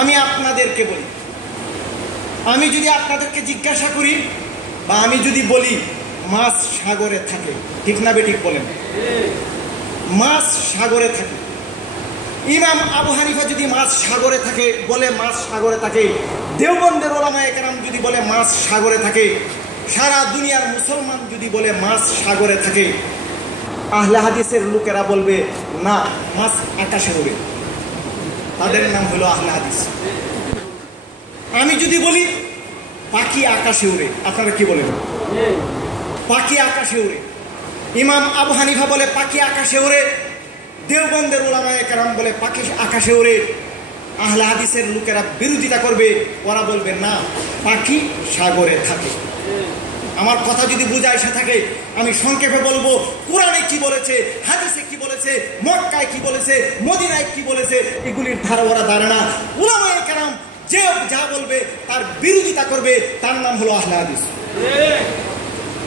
আমি আপনাদেরকে বলি, আমি যদি আপনাদেরকে জিজ্ঞাসা করি বা আমি যদি বলি মাছ সাগরে থাকে, ঠিক না বেঠিক বলেন? মাছ সাগরে থাকে। ইমাম আবু হানিফা যদি মাছ সাগরে থাকে বলে মাছ সাগরে থাকে, দেওবন্দের ওলামায়ে কেরাম যদি বলে মাছ সাগরে থাকে, সারা দুনিয়ার মুসলমান যদি বলে মাছ সাগরে থাকে, আহলে হাদিসের লোকেরা বলবে না, মাছ আকাশে ওড়ে। তাদের নাম হলো আহলে হাদিস। আমি যদি বলি পাখি আকাশে উড়ে, আপনারা কি বলেন? পাখি আকাশে উড়ে। ইমাম আবু হানিফা বলে পাখি আকাশে উড়ে, দেওবন্দের ওলামায়ে কেরাম বলে পাখি আকাশে উড়ে। আহলে হাদিসের লোকেরা বিরোধিতা করবে, ওরা বলবে না, পাখি সাগরে থাকে। আমার কথা যদি বুঝায় সে থাকে, আমি সংক্ষেপে বলবো কোরআনে কি বলেছে, হাদিসে কি বলেছে, মক্কায় কি বলেছে, মদিনায় কি বলেছে, এগুলির ধারা ওরা ধারে না। উলামায়ে কেরাম যে যা বলবে তার বিরোধিতা করবে, তার নাম হলো আহলে হাদিস।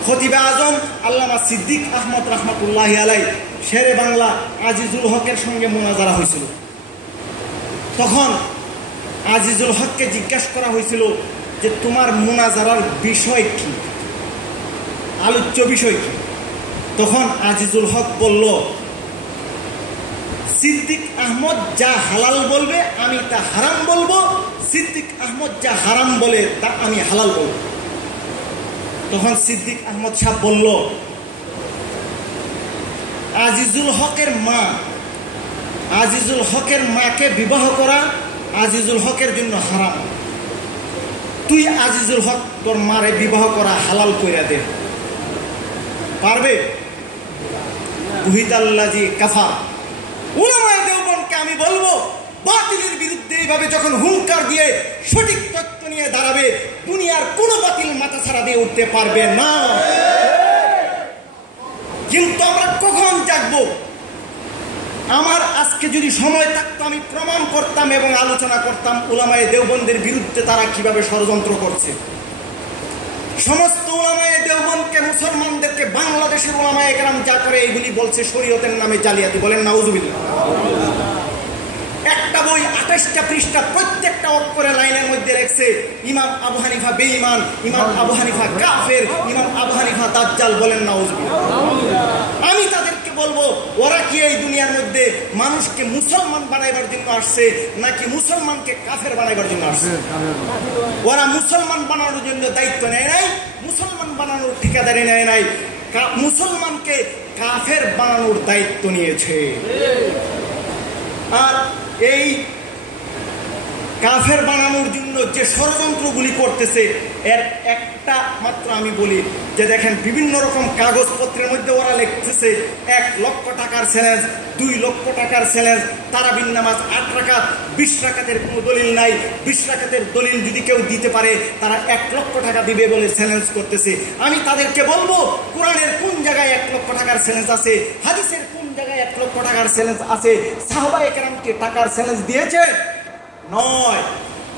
খতিবে আজম আল্লামা সিদ্দিক আহমদ রহমাতুল্লাহি আলাইহি শেরে বাংলা আজিজুল হকের সঙ্গে মুনাজারা হয়েছিল। তখন আজিজুল হককে জিজ্ঞাসা করা হয়েছিল যে তোমার মুনাজারার বিষয় কি, আলোচ্য বিষয় কি? তখন আজিজুল হক বলল, সিদ্দিক আহমদ যা হালাল বলবে আমি তা হারাম বলবো, সিদ্দিক আহমদ যা হারাম বলে তা আমি হালাল বলবো। তখন সিদ্দিক আহমদ সাহেব বলল, আজিজুল হকের মা, আজিজুল হকের মাকে বিবাহ করা আজিজুল হকের জন্য হারাম, তুই আজিজুল হক তোর মারে বিবাহ করা হালাল কইরা দে। পারবে? বুহিদাল্লাজি কাফা। উলামায়ে দেওবন্দকে আমি বলবো, বাতিলের বিরুদ্ধে এইভাবে যখন হুঙ্কার দিয়ে সঠিক তথ্য নিয়ে দাঁড়াবে, দুনিয়ার কোনো বাতিল মাথা ছাড়া দিয়ে উঠতে পারবে না। কিন্তু আমরা কখন জাগবো? আমার আজকে যদি সময় থাকতো আমি প্রমাণ করতাম এবং আলোচনা করতাম উলামায়ে দেওবন্দের বিরুদ্ধে তারা কিভাবে ষড়যন্ত্র করছে। সমস্ত উলামায়ে দেওবন্দকে, মুসলমানদেরকে, বাংলাদেশের উলামায়ে কেরাম যা করে এগুলি বলছে শরীয়তের নামে জালিয়াতি। বলেন নাউজুবিল্লাহ। একটা বই 28টা পৃষ্ঠা, প্রত্যেকটা অক্ষরে লাইনের মধ্যে রেখেছে ইমাম আবু হানিফা বেঈমান, ইমাম আবু হানিফা কাফের, ইমাম আবু হানিফা দাজ্জাল। বলেন নাউজুবিল্লাহ। আমি তাদেরকে বলবো, ওরা কি এই দুনিয়ার মধ্যে মানুষকে মুসলমান বানাইবার জন্য আসছে নাকি মুসলমানকে কাফের বানাইবার জন্য আসছে? ওরা মুসলমান বানানোর জন্য দায়িত্ব নেয় নাই, মুসলমান বানানোর ঠিকাদারি নেয় নাই, মুসলমানকে কাফের বানানোর দায়িত্ব নিয়েছে। আর এই কাফের বানানোর জন্য যে ষড়যন্ত্রগুলি করতেছে এর একটা মাত্র আমি বলি যে দেখেন, বিভিন্ন রকম কাগজপত্রের মধ্যে ওরা লিখতেছে 1 লক্ষ টাকার চ্যালেঞ্জ, 2 লক্ষ টাকার চ্যালেঞ্জ, তারাবির নামাজ 8 রাকাত, 20 রাকাতের কোনো দলিল নাই, 20 রাকাতের দলিল যদি কেউ দিতে পারে তারা 1 লক্ষ টাকা দিবে বলে চ্যালেঞ্জ করতেছে। আমি তাদেরকে বলবো, কোরআনের কোন জায়গায় 1 লক্ষ টাকার চ্যালেঞ্জ আছে? হাদিসের কোন জায়গায় 1 লক্ষ টাকার চ্যালেঞ্জ আছে? সাহাবায়ে কেরামকে টাকার চ্যালেঞ্জ দিয়েছে? নয়।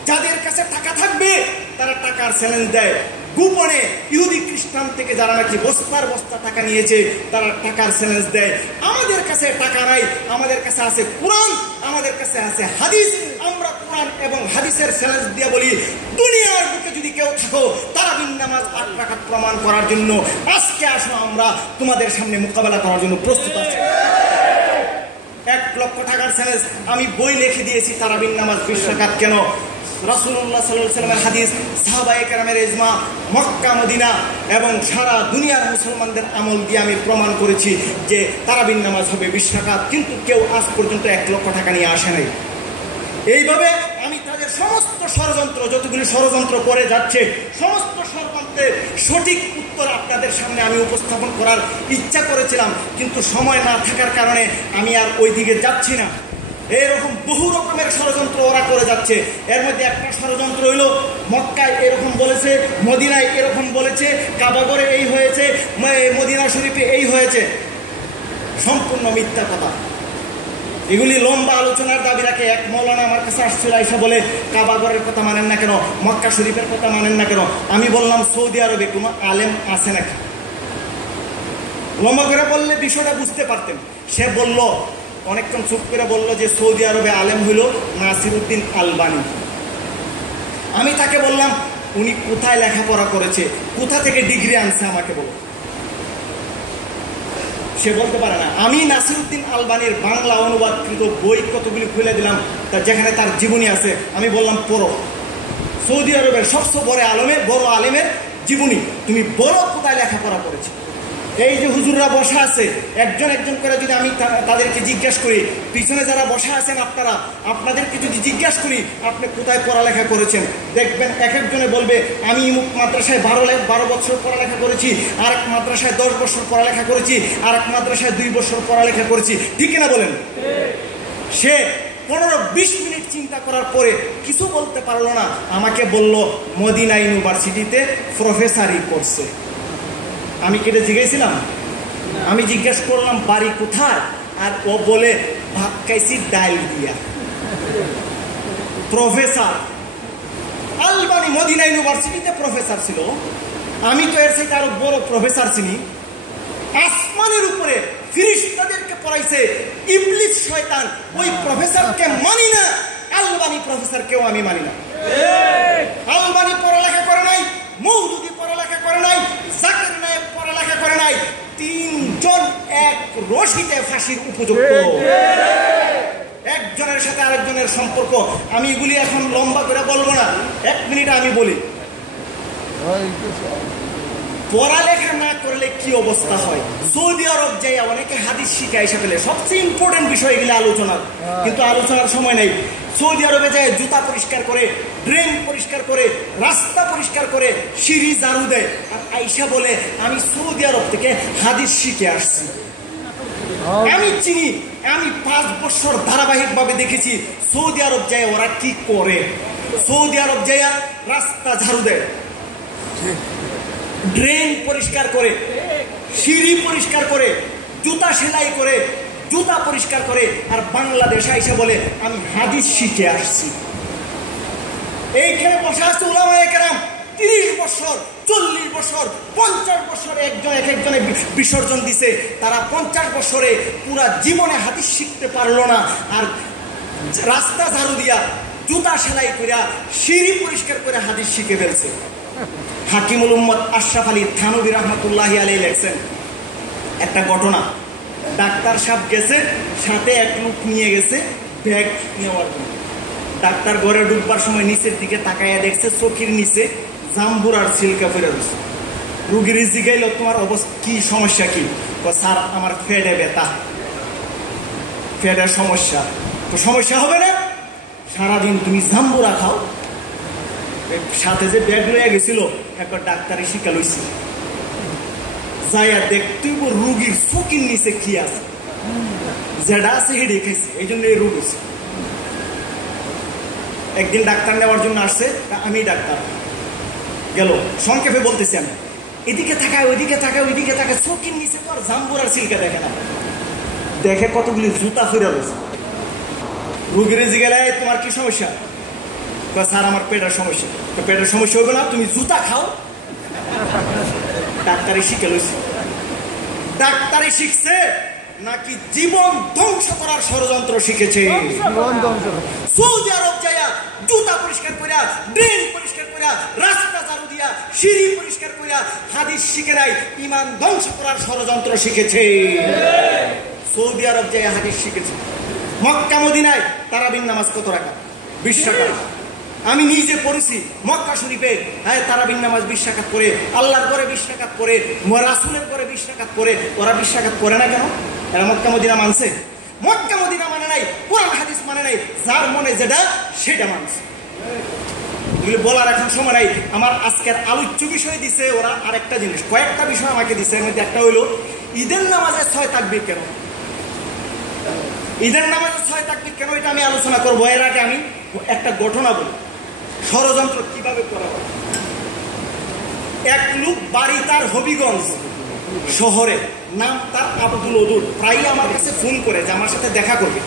যাদের কাছে টাকা থাকবে তারা টাকার চ্যালেঞ্জ দেয়। গোপনে ইহুদি খ্রিস্টান থেকে যারা নাকি বস্তার বস্তা টাকা নিয়েছে তারা টাকার চ্যালেঞ্জ দেয়। আমাদের কাছে টাকা নাই, আমাদের কাছে আছে কোরআন, আমাদের কাছে আছে হাদিস। আমরা কোরআন এবং হাদিসের চ্যালেঞ্জ দিয়ে বলি, দুনিয়ার বুকে যদি কেউ থাকো তারাবির নামাজ 8 রাকাত প্রমাণ করার জন্য আজকে আসো, আমরা তোমাদের সামনে মোকাবেলা করার জন্য প্রস্তুত আছি। 1 লক্ষ টাকার চ্যালেঞ্জ। আমি বই লিখে দিয়েছি তারাবির নামাজ 20 রাকাত কেন। রাসূলুল্লাহ সাল্লাল্লাহু আলাইহি ওয়াসাল্লামের হাদিস, সাহাবায়ে কেরামের ইজমা, মক্কা মদিনা এবং সারা দুনিয়ার মুসলমানদের আমল দিয়ে আমি প্রমাণ করেছি যে তারাবির নামাজ হবে 20 রাকাত, কিন্তু কেউ আজ পর্যন্ত 1 লক্ষ টাকা নিয়ে আসে নাই। এইভাবে আমি তাদের সমস্ত ষড়যন্ত্র, যতগুলি ষড়যন্ত্র করে যাচ্ছে, সমস্ত ষড়যন্ত্রের সঠিক উত্তর আপনাদের সামনে আমি উপস্থাপন করার ইচ্ছা করেছিলাম, কিন্তু সময় না থাকার কারণে আমি আর ওই দিকে যাচ্ছি না। এরকম বহু রকমের ষড়যন্ত্র ওরা করে যাচ্ছে। এর মধ্যে একটা ষড়যন্ত্র হইল, মক্কায় এরকম বলেছে, মদিনায় এরকম বলেছে, কাবাগরে এই হয়েছে, মদিনা শরীফে এই হয়েছে। সম্পূর্ণ মিথ্যা কথা। এগুলি লম্বা আলোচনার দাবি রাখে। এক মৌলানা আমার কাছে আসছিল, আইসা বলে কাবাগরের কথা মানেন না কেন, মক্কা শরীফের কথা মানেন না কেন? আমি বললাম সৌদি আরবে কোনো আলেম আছে নাকি? লম্বা করে বললে বিষয়টা বুঝতে পারতেন। সে বলল, অনেকক্ষণ চুপ করে বলল যে সৌদি আরবে আলেম হইল নাসিরউদ্দিন আলবানী। আমি তাকে বললাম উনি কোথায় লেখাপড়া করেছে, কোথা থেকে ডিগ্রি আনছে আমাকে বলো। সে বলতে পারে না। আমি নাসিরউদ্দিন আলবানীর বাংলা অনুবাদকৃত বই কতগুলি খুলে দিলাম, যেখানে তার জীবনী আছে। আমি বললাম পড়ো, সৌদি আরবের সবচেয়ে বড় আলেমের জীবনী, তুমি বলো কোথায় লেখাপড়া করেছে। এই যে হুজুররা বসা আছে, একজন একজন করে যদি আমি তাদেরকে জিজ্ঞাসা করি, পিছনে যারা বসা আছেন আপনাদেরকে যদি জিজ্ঞাসা করি আপনি কোথায় পড়ালেখা করেছেন, দেখবেন এক একজনে বলবে আমি ইমুক মাদ্রাসায় 12 বছর পড়ালেখা করেছি, আর এক মাদ্রাসায় 10 বছর পড়ালেখা করেছি, আর এক মাদ্রাসায় 2 বছর পড়ালেখা করেছি। ঠিক না বলেন? সে 15-20 মিনিট চিন্তা করার পরে কিছু বলতে পারলো না, আমাকে বলল মদিনা ইউনিভার্সিটিতে প্রফেসরই করছে। আমি কেটে জিজ্ঞেসছিলাম, আমি জিজ্ঞেস করলাম বাড়ি কোথায়, আর ও বলে ভাত খাইছি ডাল দিয়া। প্রফেসর আলবানী মদিনা ইউনিভার্সিটিতে প্রফেসর ছিল। আমি তো এর সাথে আরো বড় প্রফেসর চিনি। আসমানের উপরে ফেরেশতাদেরকে পড়াইছে ইবলিস শয়তান, ওই প্রফেসরকে মানি না। আলবানী প্রফেসরকেও আমি মানি না। আলবানী পড়ালেখা করে নাই, মওদুদি পড়ালেখা করে নাই, জাকির নায়েক পড়ালেখা করে নাই। 3 জন এক রশিতে ফাঁসির উপযুক্ত। একজনের সাথে আরেকজনের সম্পর্ক, আমি এগুলি এখন লম্বা করে বলবো না, 1 মিনিট আমি বলি। পড়ালেখা না করলে কি অবস্থা হয়। সৌদি আরব যাই অনেকে হাদিস শিখে এসে ফেলে, সবচেয়ে ইম্পর্টেন্ট বিষয় এগুলো আলোচনার, কিন্তু আলোচনার সময় নেই। সৌদি আরবে যায় জুতা পরিষ্কার করে, ড্রেন পরিষ্কার করে, রাস্তা পরিষ্কার করে, সিঁড়ি ঝাড়ু দেয়, আর আইসা বলে আমি সৌদি আরব থেকে হাদিস শিখে আসছি। আমি চিনি, আমি 5 বছর ধারাবাহিক ভাবে দেখেছি সৌদি আরব যায় ওরা কি করে। সৌদি আরব যায় রাস্তা ঝাড়ু দেয়, ড্রেন পরিষ্কার করে, সিঁড়ি পরিষ্কার করে, জুতা সেলাই করে, জুতা পরিষ্কার করে, আর বাংলাদেশে এসে বলে আমি হাদিস শিখে আসছি। এইখানে বসে আসছে উলামায়ে কেরাম 30 বছর, 40 বছর, 50 বছরে একজনে বিসর্জন দিছে। তারা 50 বছরে পুরা জীবনে হাদিস শিখতে পারলো না, আর রাস্তা ঝাড়ু দিয়া, জুতা সেলাই করিয়া, সিঁড়ি পরিষ্কার করে হাদিস শিখে ফেলছে। হাকিমুল উম্মত আশরাফ আলী থানভী রহমতুল্লাহি আলাইহি লেখছেন একটা ঘটনা। ডাক্তার সাহেব গেছে, সাথে এক লোক নিয়ে গেছে ব্যাগ নেওয়ার জন্য। ডাক্তার ঘরে ঢুকবার সময় নিচের দিকে তাকাইয়া দেখছে চোখের নিচে জাম্বুর আর সিল্কা ফেরে দিচ্ছে। রুগীর জিগাইল তোমার অবস্থা কি, সমস্যা কি? স্যার আমার পেটে ব্যথা, পেটের সমস্যা। তো সমস্যা হবে না, সারাদিন তুমি জাম্বুরা খাও। সাথে যে ব্যাগ লইয়া গেছিল একবার ডাক্তারি শিক্ষা লইছিল, যাইয়া দেখতেই রুগীর চোখের নিচে কি আছে, যেটা আছে হেডে খাইছে, এই জন্য এই রোগ হয়েছে। একদিন ডাক্তার নেওয়ার জন্য আসছে, আমি ডাক্তার গেল, সংক্ষেপে বলতেছি আমি, এদিকে থাকায় ওইদিকে থাকায় ওইদিকে থাকায়, চোখের নিচে তো আর জাম্বুর আর সিল্কা দেখে না, দেখে কতগুলি জুতা ফিরে রয়েছে। রুগীর জিজ্ঞাসা তোমার কি সমস্যা? স্যার আমার পেটের সমস্যা। তো পেটের সমস্যা হবে না, তুমি জুতা খাও। ডাক্তারি শিখে লইছে। ডাক্তারি শিখছে নাকি জীবন ধ্বংস করার ষড়যন্ত্র শিখেছে? সৌদি আরব যাইয়া জুতা পরিষ্কার করিয়া, ড্রেন পরিষ্কার করিয়া, রাস্তা ঝাড়ু দিয়া, সিঁড়ি পরিষ্কার করিয়া হাদিস শিখে নাই, ইমান ধ্বংস করার ষড়যন্ত্র শিখেছে। সৌদি আরব যাইয়া হাদিস শিখেছে। মক্কা মদিনায় তারাবির নামাজ কত রাকাত? 20 রাকাত। আমি নিজে পড়েছি মক্কা শরীফে, হ্যাঁ তারাবির নামাজ 20 রাকাত করে, আল্লাহর ঘরে 20 রাকাত করে, রাসূলের ঘরে 20 রাকাত করে। ওরা 20 রাকাত করে না কেন? এরা মক্কা মদিনা মানছে? মক্কা মদিনা মানে নাই, কোরআন হাদিস মানে নাই, যার মনে যেটা সেটা মানছে। এগুলো বলার এখন সময় নাই। আমার আজকের আলোচ্য বিষয় দিছে ওরা আরেকটা জিনিস, কয়েকটা বিষয় আমাকে দিছে। এর মধ্যে একটা হইলো ঈদের নামাজে 6 তাকবীর কেন? ঈদের নামাজে 6 তাকবীর কেন, এটা আমি আলোচনা করবো। এর আগে আমি একটা ঘটনা বলি, ষড়যন্ত্র কিভাবে করা হয়। এক লোক বাড়ি তার হবিগঞ্জ শহরে, নাম তার আব্দুল ওদুদ, প্রায়ই আমার কাছে ফোন করে যে আমার সাথে দেখা করবে।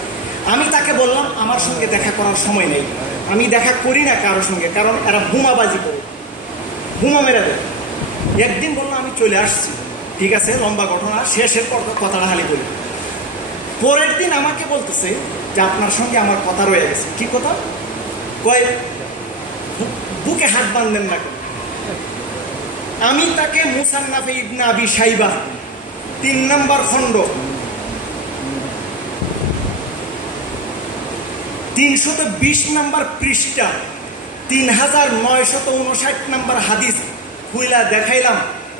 আমি তাকে বললাম আমার সঙ্গে দেখা করার সময় নেই, আমি দেখা করি না কারোর সঙ্গে, কারণ এরা বোমাবাজি করে, বোমা মেরে দেয়। একদিন বললাম আমি চলে আসছি, ঠিক আছে, লম্বা ঘটনা, শেষের কথাটা খালি বলি। পরের দিন আমাকে বলতেছে যে আপনার সঙ্গে আমার কথা রয়ে গেছে। কি কথা? কয় বুকে হাত বাঁধলেন না কেন? আমি তাকে মুসান্নাফে ইবনে আবি শাইবা 3 নম্বর খণ্ড 320 নম্বর পৃষ্ঠা 3959 নম্বর হাদিস খুইলা দেখাইলাম।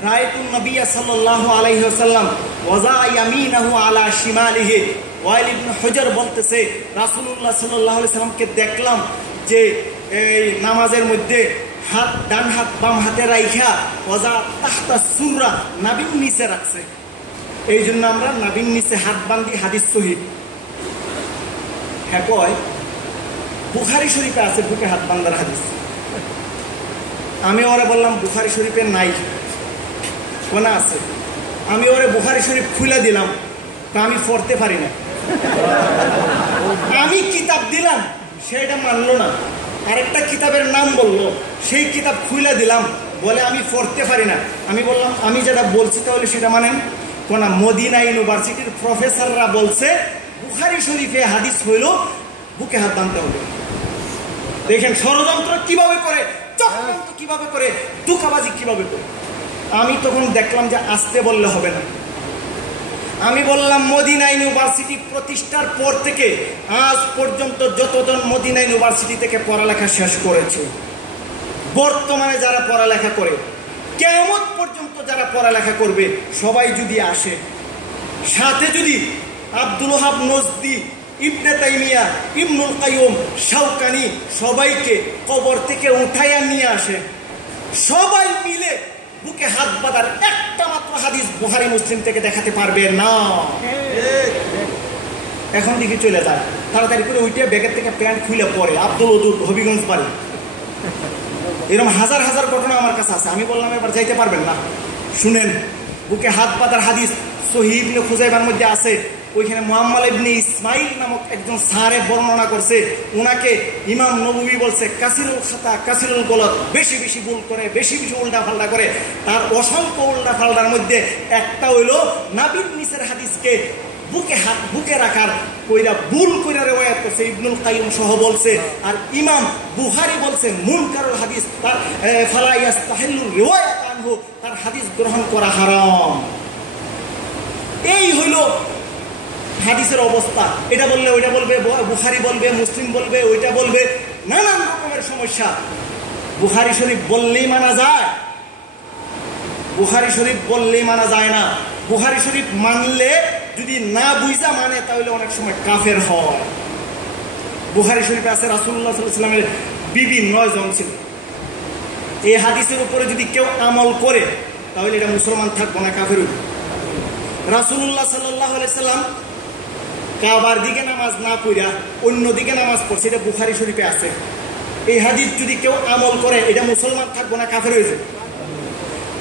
রায়তুন নবী সাল্লাল্লাহু আলাইহি ওয়াসাল্লাম ওয়াজা ইয়ামিনাহু আলা শিমালিহি। ওয়াইল ইবনে হুজর বলতেছে রাসূলুল্লাহ সাল্লাল্লাহু আলাইহি সাল্লামকে দেখলাম যে এই নামাজের মধ্যে হাত ডান হাত বাম হাতে রাইখা ওয়াজা তাহতা সুররা নাভির নিচে রাখছে। এই জন্য আমরা নাভির নিচে হাত বাঁধি, হাদিস সহিহ। হ্যাঁ কয় বুখারী শরীফে আছে বুকে হাত বাঁধার হাদিস। আমি ওরে বললাম বুখারী শরীফে নাই, কোনা আছে? আমি ওরে বুখারী শরীফ খুলে দিলাম, তা আমি পড়তে পারি না। আমি কিতাব দিলাম, সেটা মানলো না। আরেকটা কিতাবের নাম বললো, সেই কিতাব খুলে দিলাম, বলে আমি পড়তে পারি না। আমি বললাম আমি যেটা বলছি তাহলে সেটা মানেন? কোনা মদিনা ইউনিভার্সিটির প্রফেসররা বলছে বুখারী শরীফে হাদিস হইল বুকে হাত বাঁধতে হবে। দেখেন ষড়যন্ত্র কিভাবে করে, চক্রান্ত কিভাবে করে, ধোঁকাবাজি কিভাবে করে। আমি তখন দেখলাম যে আসতে বললে হবে না। আমি বললাম মদিনা ইউনিভার্সিটি প্রতিষ্ঠার পর থেকে আজ পর্যন্ত যতজন মদিনা ইউনিভার্সিটি থেকে পড়ালেখা শেষ করেছে, বর্তমানে যারা পড়ালেখা করে, কিয়ামত পর্যন্ত যারা পড়ালেখা করবে, সবাই যদি আসে, সাথে যদি আব্দুল ওয়াহাব নজদি, ইবনে তাইমিয়া, ইবনুল কাইয়ুম, শাওকানি সবাইকে কবর থেকে উঠাইয়া নিয়ে আসে, সবাই মিলে বুকে হাত বাঁধার একটা মাত্র হাদিস বুখারী মুসলিম থেকে দেখাতে পারবে না। এখন দিকে চলে যায়, তাড়াতাড়ি করে উঠে ব্যাগের থেকে প্যান্ট খুলে পরে আব্দুল ওদুদ হবিগঞ্জ বাড়ি। এরকম হাজার হাজার ঘটনা আমার কাছে আছে। আমি বললাম এবার যাইতে পারবেন না, শুনেন বুকে হাত বাঁধার হাদিস সহিহ ইবনে খুজাইমার মধ্যে আছে। ওইখানে মুহাম্মদ ইবনে ইসমাইল নামক একজন স্যারে বর্ণনা করছে, উনাকে ইমাম নববী বলছে কাসিরুল খাতা কাসিরুল গলত, বেশি বেশি ভুল করে, বেশি বেশি উল্টা পাল্টা করে। তার অসংখ্য উল্টা পাল্টার মধ্যে একটা হইল নাবির নিচের হাদিসকে বুকে রাখার কইরা ভুল কইরা রিওয়ায়াত করছে, ইবনুল কাইয়ুম সহ বলছে। আর ইমাম বুখারী বলছে মুনকারুল হাদিস, তার ফালা ইয়াস্তাহিল্লু রিওয়ায়াত আনহু, তার হাদিস গ্রহণ করা হারাম। এই হইল হাদিসের অবস্থা। এটা বললে ওইটা বলবে, বুখারী বলবে, মুসলিম বলবে, ওইটা বলবে, নানান রকমের সমস্যা। বুখারী শরীফ বললেই মানা যায়? বুখারী শরীফ বললেই মানা যায় না। বুখারী শরীফ মানলে যদি না বুঝা মানে তাহলে অনেক সময় কাফের হয়। বুখারী শরীফে আছে রাসূলুল্লাহ সাল্লাল্লাহু আলাইহি ওয়াসাল্লামের বিবি 9 জন ছিল। এই হাদিসের উপরে যদি কেউ আমল করে তাহলে এটা মুসলমান থাকবো না, কাফের হইব। রাসূলুল্লাহ সাল্লাল্লাহু আলাইহি ওয়াসাল্লাম কাবার দিকে নামাজ না পড়া অন্য দিকে নামাজ পড়ছে, এটা বুখারী শরীফে আছে। এই হাদিস যদি কেউ আমল করে এটা মুসলমান থাকবো না, কাফের হয়ে যাবে।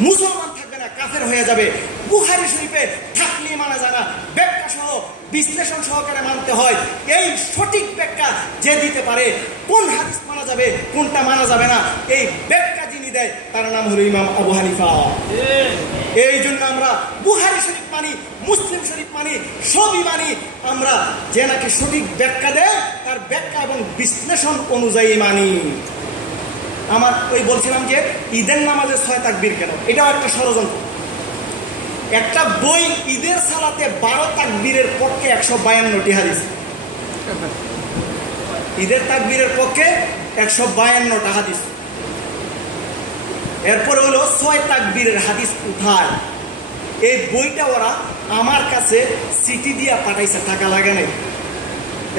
মুসলমান থাকবে না, কাফের হয়ে যাবে। বুখারী শরীফে থাকলেই মানা যায় না, ব্যাখ্যা সহ বিশ্লেষণ সহকারে মানতে হয়। এই সঠিক ব্যাখ্যা যে দিতে পারে, কোন হাদিস মানা যাবে কোনটা মানা যাবে না, এই ব্যাখ্যা যিনি দেয় তার নাম হলো ইমাম আবু হানিফা। এই জন্য আমরা বুখারী শরীফ মানি, মুসলিম শরীফ মানি, সবই মানি আমরা। যে নাকি সঠিক ব্যাখ্যা দেয় তার ব্যাখ্যা এবং বিশ্লেষণ অনুযায়ী মানি। আমার ওই বলছিলাম যে ঈদের নামাজে 6 তাকবীর কেন, এটাও একটা ষড়যন্ত্র। একটা বই ঈদের সালাতে 12 তাকবীরের পক্ষে 152টি হাদিস, ঈদের তাকবীরের পক্ষে 152টা হাদিস। এরপর হলো 6 তাকবীরের হাদিস উঠায়। এই বইটা ওরা আমার কাছে সিটি দিয়া পাঠাইছে, টাকা লাগে নাই।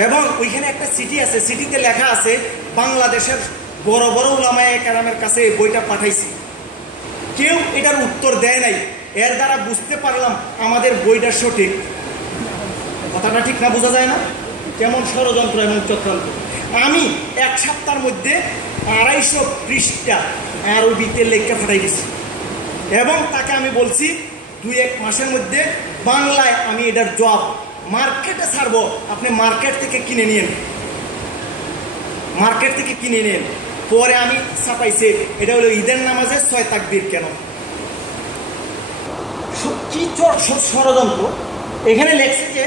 এবং ওইখানে একটা সিটি আছে, সিটিতে লেখা আছে বাংলাদেশের বড় বড় উলামায়ে কেরামের কাছে এই বইটা পাঠাইছি, কেউ এটার উত্তর দেয় নাই। এর দ্বারা বুঝতে পারলাম আমাদের বইটা সঠিক। কথাটা ঠিক না, বোঝা যায় না কেমন ষড়যন্ত্র এবং চক্রান্ত। আমি 1 সপ্তাহের মধ্যে 250 পৃষ্ঠা আরবিতে লেখা পাঠাই দিছি এবং তাকে আমি বলছি 2-1 মাসের মধ্যে বাংলায় আমি এটার জবাব মার্কেটে ছাড়বো, আপনি মার্কেট থেকে কিনে নিন, মার্কেট থেকে কিনে নিন। পরে আমি ছাপাইছি এটা হলো ঈদের নামাজে 6 তাকবীর কেন। কি ষড়যন্ত্র! এখানে লেখছে যে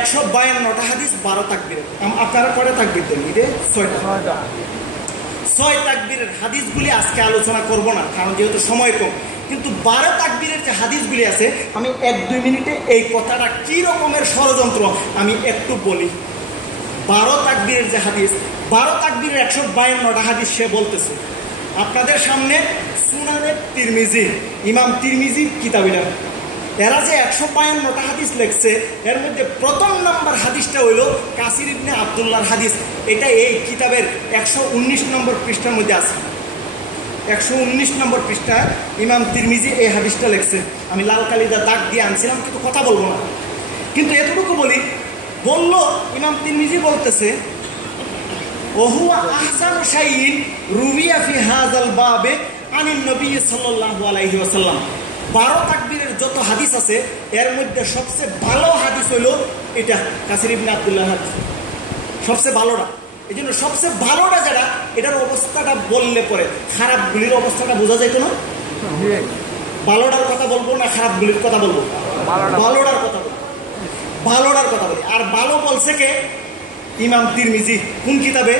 152টা হাদিস 12 তাকবীর। আপনারা কয়টা তাকবীর দেন? ঈদে 6টা। 6 তাকবীরের হাদিসগুলি আজকে আলোচনা করব না, কারণ যেহেতু সময় কম। কিন্তু 12 তাকবীরের যে হাদিসগুলি আছে, আমি 1-2 মিনিটে এই কথাটা কি রকমের ষড়যন্ত্র আমি একটু বলি। 12 তাকবীরের যে হাদিস, 12 তাকবীরের 152টা হাদিস সে বলতেছে। আপনাদের সামনে সুনানে তিরমিজি, ইমাম তিরমিজির কিতাবিটা, এরা যে 152টা হাদিস লেখছে, এর মধ্যে প্রথম নাম্বার হাদিসটা হইল কাসির ইবনে আব্দুল্লাহর হাদিস। এটা এই কিতাবের 119 নম্বর পৃষ্ঠার মধ্যে আছে। 119 নম্বর পৃষ্ঠায় ইমাম তিরমিজি এই হাদিসটা লেখছে। আমি লাল কালিদা দাগ দিয়ে আনছিলাম, কিন্তু কথা বলবো না। কিন্তু এতটুকু বলি, বলল ইমাম তিরমিজি বলতেছে, ওহুয়া আহসানু শাইইন রুবিয়া ফি হাযাল বাবে আনিন নবী সাল্লাল্লাহু আলাইহি ওয়াসাল্লাম। 12 তাকবীরের যত হাদিস আছে, এর মধ্যে সবচেয়ে ভালো হাদিস হলো এটা কাসির ইবনে আব্দুল্লাহর হাদিস, সবচেয়ে ভালোটা। এই জন্য সবচেয়ে ভালোটা যারা, এটার অবস্থাটা বললে পরে খারাপগুলির অবস্থাটা বোঝা যেত না। ভালোটার কথা বলবো না খারাপগুলির কথা বলবো? ভালোটার কথা বলবো, ভালোটার কথা বলি। আর ভালো বলছে কে? ইমাম তিরমিজি। কোন কিতাবে?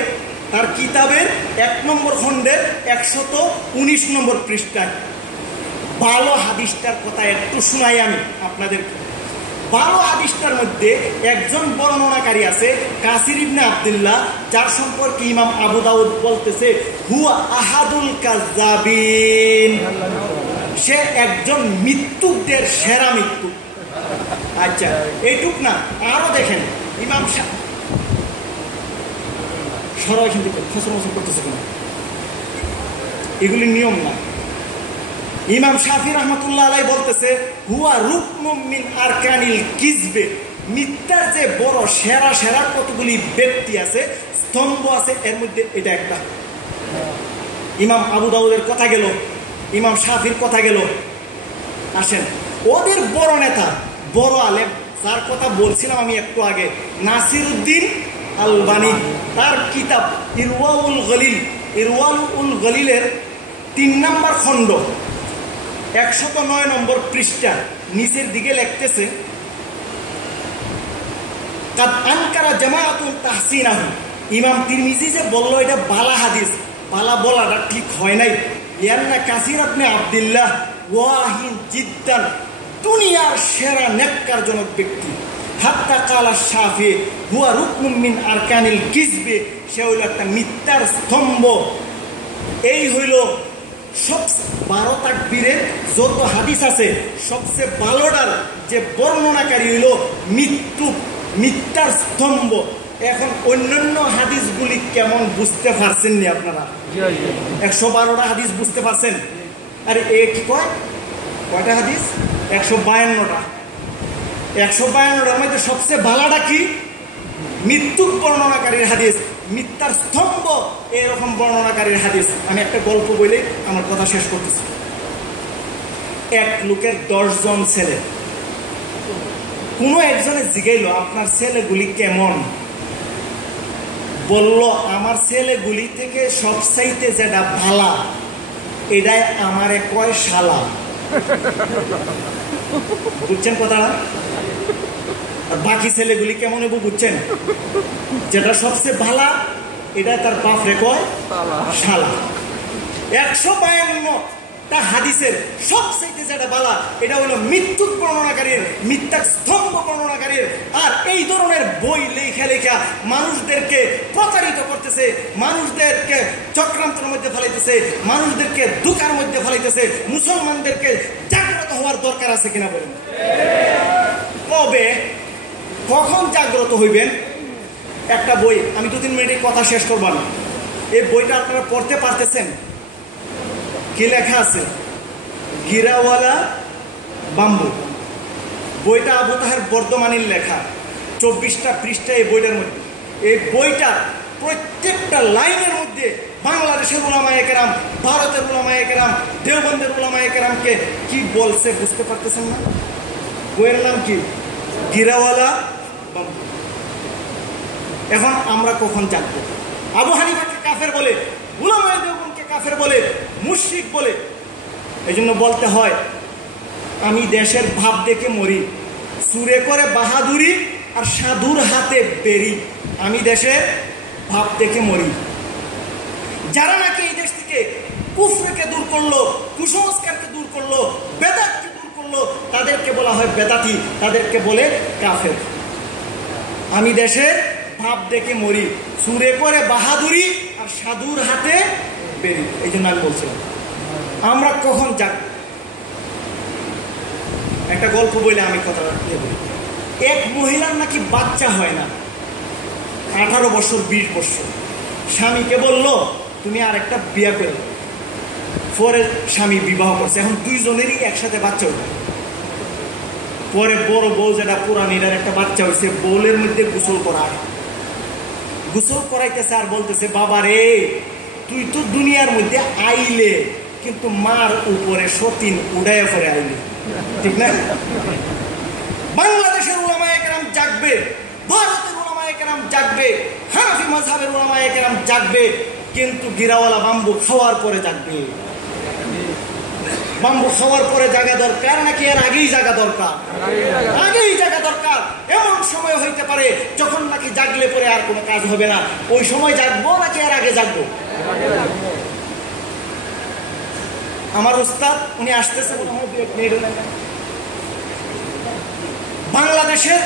তার কিতাবের 1 নম্বর খণ্ডের 119 নম্বর পৃষ্ঠায়। ভালো হাদিসটার কথা একটু শোনাই আমি আপনাদেরকে। ভালো হাদিসটার মধ্যে একজন বর্ণনাকারী আছে কাসির ইবনে আব্দুল্লাহ, যার সম্পর্কে ইমাম আবু দাউদ বলতেছে হুয়া আহাদুল কাযাবিন, সে একজন মৃত্যুকদের সেরা মৃত্যু। আচ্ছা, এইটুক না, আরো দেখেন ইমাম সরাই কিন্তু খসর করতেছে কেন? এগুলি নিয়ম না। ইমাম শাফি রহমতুল্লাহ আলাইহি বলতেছে হুয়া রুকনুম মিন আরকানিল কিযবে, মিথ্যার যে বড় সেরা সেরা কতগুলি ব্যক্তি আছে, স্তম্ভ আছে, এর মধ্যে এটা একটা। ইমাম আবু দাউদের কথা গেল, ইমাম শাফির কথা গেল। আসেন, ওদের বড় নেতা, বড় আলেম, তার কথা বলছিলাম আমি একটু আগে, নাসিরউদ্দিন আলবানী, তার কিতাব ইরওয়াউল গলিল, ইরওয়াউল গলিলের 3 নম্বর খণ্ড 109 নম্বর পৃষ্ঠা নিচের দিকে লিখতেছে কাদ আনকারা জামাআতুন তাহসিনাহু। ইমাম তিরমিজি যে বলল এটা বালা হাদিস, বালা বলাটা ঠিক হয় নাই। ইয়ান্না কাসির ইবনে আব্দুল্লাহ ওয়াহিন জিদ্দান, দুনিয়ার সেরা নেককারজনক ব্যক্তি। হাত্তা কালা শাফি হুয়া রুকনুম মিন আরকানিল কিযবে, সে হইল একটা মিথ্যার স্তম্ভ। এই হইল সবচেয়ে 12 তাকবীরের যত হাদিস আছে, সবচেয়ে ভালোটার যে বর্ণনাকারী হইল মিথ্যার স্তম্ভ। এখন অন্যান্য হাদিসগুলি কেমন বুঝতে পারছেন নি আপনারা? 112টা হাদিস বুঝতে পারছেন? আরে এ কি কয়? কয়টা হাদিস? 152টা। 152টার মধ্যে সবচেয়ে ভালোটা কি? মৃত্যুর বর্ণনাকারীর হাদিস, মিথ্যার স্তম্ভ এরকম বর্ণনাকারীর হাদিস। আমি একটা গল্প বলে আমার কথা শেষ করতেছি। এক লোকের 10 জন ছেলে, কোনো একজনে জিগাইল আপনার ছেলেগুলি কেমন? বলল আমার ছেলেগুলি থেকে সবচাইতে যেটা ভালা, এটাই আমারে কয় শালা। বুঝছেন কথাটা? আর বাকি ছেলেগুলি কেমন হবো বুঝছেন? যেটা সবচেয়ে ভালা, এটা তার বাপ রে কয় শালা। 152টা হাদিসের সবচেয়ে যেটা ভালা, এটা হলো মৃত্যুর বর্ণনাকারীর, মিথ্যার স্তম্ভ বর্ণনাকারীর। আর এই ধরনের বই লেখা লেখা মানুষদেরকে প্রতারিত করতেছে, মানুষদেরকে চক্রান্তের মধ্যে ফেলাইতেছে, মানুষদেরকে দুঃখের মধ্যে ফেলাইতেছে। মুসলমানদেরকে জাগ্রত হওয়ার দরকার আছে কিনা বলেন? কবে, কখন জাগ্রত হইবেন? একটা বই, আমি 2-3 মিনিটে কথা শেষ করব না। এই বইটা আপনারা পড়তে পারতেছেন? কি লেখা আছে? গিরাওয়ালা বাম্বু। বইটা আবু তাহের বর্ধমানের লেখা, 24টা পৃষ্ঠা এই বইটার মধ্যে। এই বইটা প্রত্যেকটা লাইনের মধ্যে বাংলাদেশের উলামায়ে কেরাম, ভারতের উলামায়ে কেরাম, দেওবন্দের উলামায়ে কেরামকে কি বলছে বুঝতে পারতেছেন না? বইয়ের নাম কি? গিরাওয়ালা বাম্বু। এখন আমরা কখন জানবো? আবু হানিফাকে কাফের বলে, উলামায়ে দেওবন্দকে কাফের বলে, মুশরিক বলে। এই জন্য বলতে হয় আমি দেশের ভাব দেখে মরি, সুরে করে বাহাদুরি আর সাধুর হাতে বেরি। আমি দেশের ভাব দেখে মরি। যারা নাকি এই দেশ থেকে কুফরকে দূর করলো, কুসংস্কারকে দূর করলো, বেদাতকে দূর করলো, তাদেরকে বলা হয় বেদাতি, তাদেরকে বলে কাফের। আমি দেশে ভাব দেখে মরি, সুরে করে বাহাদুরি আর সাধুর হাতে বেরি। এই জন্য আমি বলছিলাম আমরা কখন যাক। একটা গল্প বলে আমি কথা বলি। এক মহিলার নাকি বাচ্চা হয় না, 18 বছর 20 বছর। স্বামীকে বলল তুমি আর একটা বিয়ে করে। পরে স্বামী বিবাহ করছে, এখন দুইজনেরই একসাথে বাচ্চা হইল। পরে বড় বউ যেটা পুরানিটার একটা বাচ্চা হয়েছে, বউলের মধ্যে গোসল করায়, গোসল করাইতেছে আর বলতেছে বাবা রে তুই তো দুনিয়ার মধ্যে আইলে কিন্তু মার উপরে সতীন উড়াইয়া পরে আইলে, ঠিক না? বাংলাদেশের উলামায়ে কেরাম জাগবে, ভারতের উলামায়ে কেরাম জাগবে, হানাফি মাযহাবের উলামায়ে কেরাম জাগবে, কিন্তু গিরাওয়ালা বাম্বু খাওয়ার পরে জাগবে। বাম্বু খাওয়ার পরে জাগা দরকার নাকি এর আগেই জাগা দরকার? আগেই জাগা দরকার। এমন সময় হইতে পারে যখন নাকি জাগলে পরে আর কোনো কাজ হবে না, ওই সময় জাগবো নাকি এর আগে জাগবো? আমার উস্তাদ উনি আসতেছে বাংলাদেশের,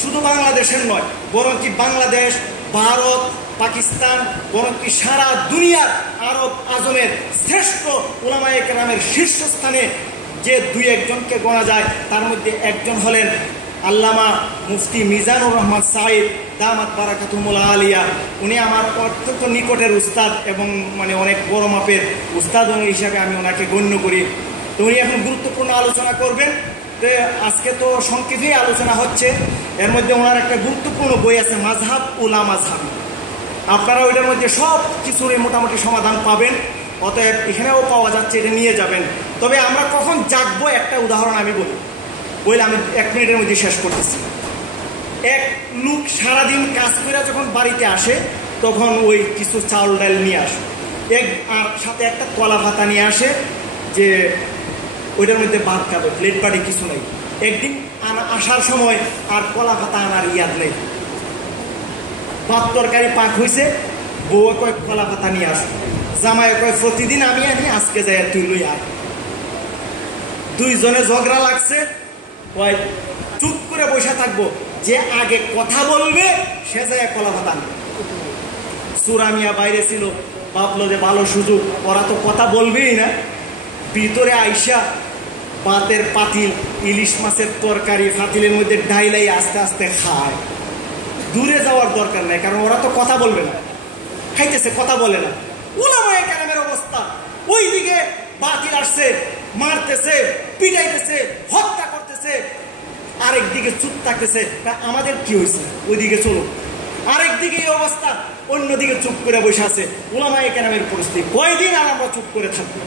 শুধু বাংলাদেশের নয় বরং কি বাংলাদেশ, ভারত, পাকিস্তান, বরং কি সারা দুনিয়ার আরব আজমের শ্রেষ্ঠ উলামায়ে কেরামের শীর্ষস্থানে যে 2-1 জনকে গোনা যায়, তার মধ্যে একজন হলেন আল্লামা মুফতি মিজানুর রহমান সাইদ দামাত বারাকাতুহুল আলিয়া। উনি আমার অত্যন্ত নিকটের উস্তাদ এবং মানে অনেক বড় মাপের উস্তাদ হিসাবে আমি ওনাকে গণ্য করি। তো উনি এখন গুরুত্বপূর্ণ আলোচনা করবেন। তো আজকে তো সংক্ষেপে আলোচনা হচ্ছে, এর মধ্যে ওনার একটা গুরুত্বপূর্ণ বই আছে মাযহাব উলা মাযহাব। আপনারা ওইটার মধ্যে সব কিছুর মোটামুটি সমাধান পাবেন, অতএব এখানেও পাওয়া যাচ্ছে, এটা নিয়ে যাবেন। তবে আমরা কখন জাগবো একটা উদাহরণ আমি বলে আমি 1 মিনিটের মধ্যে শেষ করতেছি। এক লোক সারাদিন কাজ করে যখন বাড়িতে আসে তখন ওই কিছু চাউল ডাল নিয়ে আসে, আর সাথে একটা কলা পাতা নিয়ে আসে, যে ওইটার মধ্যে ভাত খাবে, প্লেট বাড়ি কিছু নেই। একদিন আসার সময় আর কলা পাতা আনার ইয়াদ নেই, ভাত তরকারি পাক হয়েছে, বউ কয় কলা পাতা নিয়ে আসে, জামাই কয় প্রতিদিন আমি আনি, আজকে যাই তুই লই আয়। দুইজনে ঝগড়া লাগছে, কয় চুপ করে বসে থাকবো, যে আগে কথা বলবে সে যায় কলা পাতা আনবে। সুরামিয়া বাইরে ছিল, ভাবলো যে ভালো সুযোগ, ওরা তো কথা বলবেই না। ভিতরে আইসা ভাতের পাতিল, ইলিশ মাছের তরকারি পাতিলের মধ্যে ঢাইলাই আস্তে আস্তে খায়। দূরে যাওয়ার দরকার নাই, কারণ ওরা তো কথা বলবে না, খাইতেছে কথা বলে না। উলামায়ে কেরামের অবস্থা, ওইদিকে বাতিল আসছে, মারতেছে, পিটাইতেছে, হত্যা করতেছে, আরেকদিকে চুপ থাকতেছে। আমাদের কি হয়েছে? ওইদিকে চলো। আরেকদিকে এই অবস্থা, অন্যদিকে চুপ করে বসে আছে। উলামায়ে কেরামের পরিস্থিতি, কয়দিন আর আমরা চুপ করে থাকবো?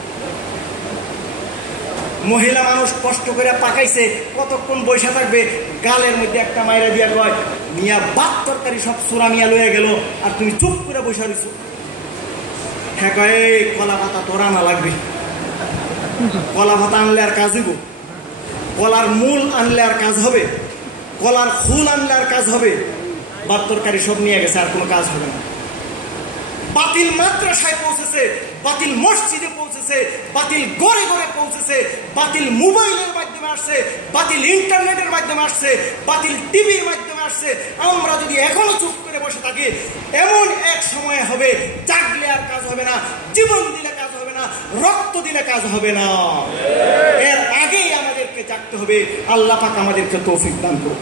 মহিলা মানুষ কষ্ট করে পাকাইছে, কতক্ষণ বসে থাকবে? গালের মধ্যে একটা মাইরা দিয়া কয় মিয়া ভাত তরকারি সব চূড়া মিয়া লইয়া গেল, আর তুমি চুপ করে বসে রইছো। হ্যাঁ কয় কলা পাতা তোর আনা লাগবে, কলা পাতা আনলে আর কাজ হইব, কলার মূল আনলে আর কাজ হবে, কলার ফুল আনলে আর কাজ হবে। ভাত তরকারি সব নিয়ে গেছে, আর কোনো কাজ হবে না। বাতিল মাদ্রাসায় পৌঁছেছে, বাতিল মসজিদে পৌঁছেছে, বাতিল ঘরে ঘরে পৌঁছেছে, বাতিল মোবাইলের মাধ্যমে আসছে, বাতিল ইন্টারনেটের মাধ্যমে আসছে, বাতিল টিভির মাধ্যমে আসছে। আমরা যদি এখনো চুপ করে বসে থাকি, এমন এক সময় হবে জাগলে আর কাজ হবে না, জীবন দিলে কাজ হবে না, রক্ত দিলে কাজ হবে না। এর আগেই আমাদেরকে জাগতে হবে। আল্লাহ পাক আমাদেরকে তৌফিক দান করুন।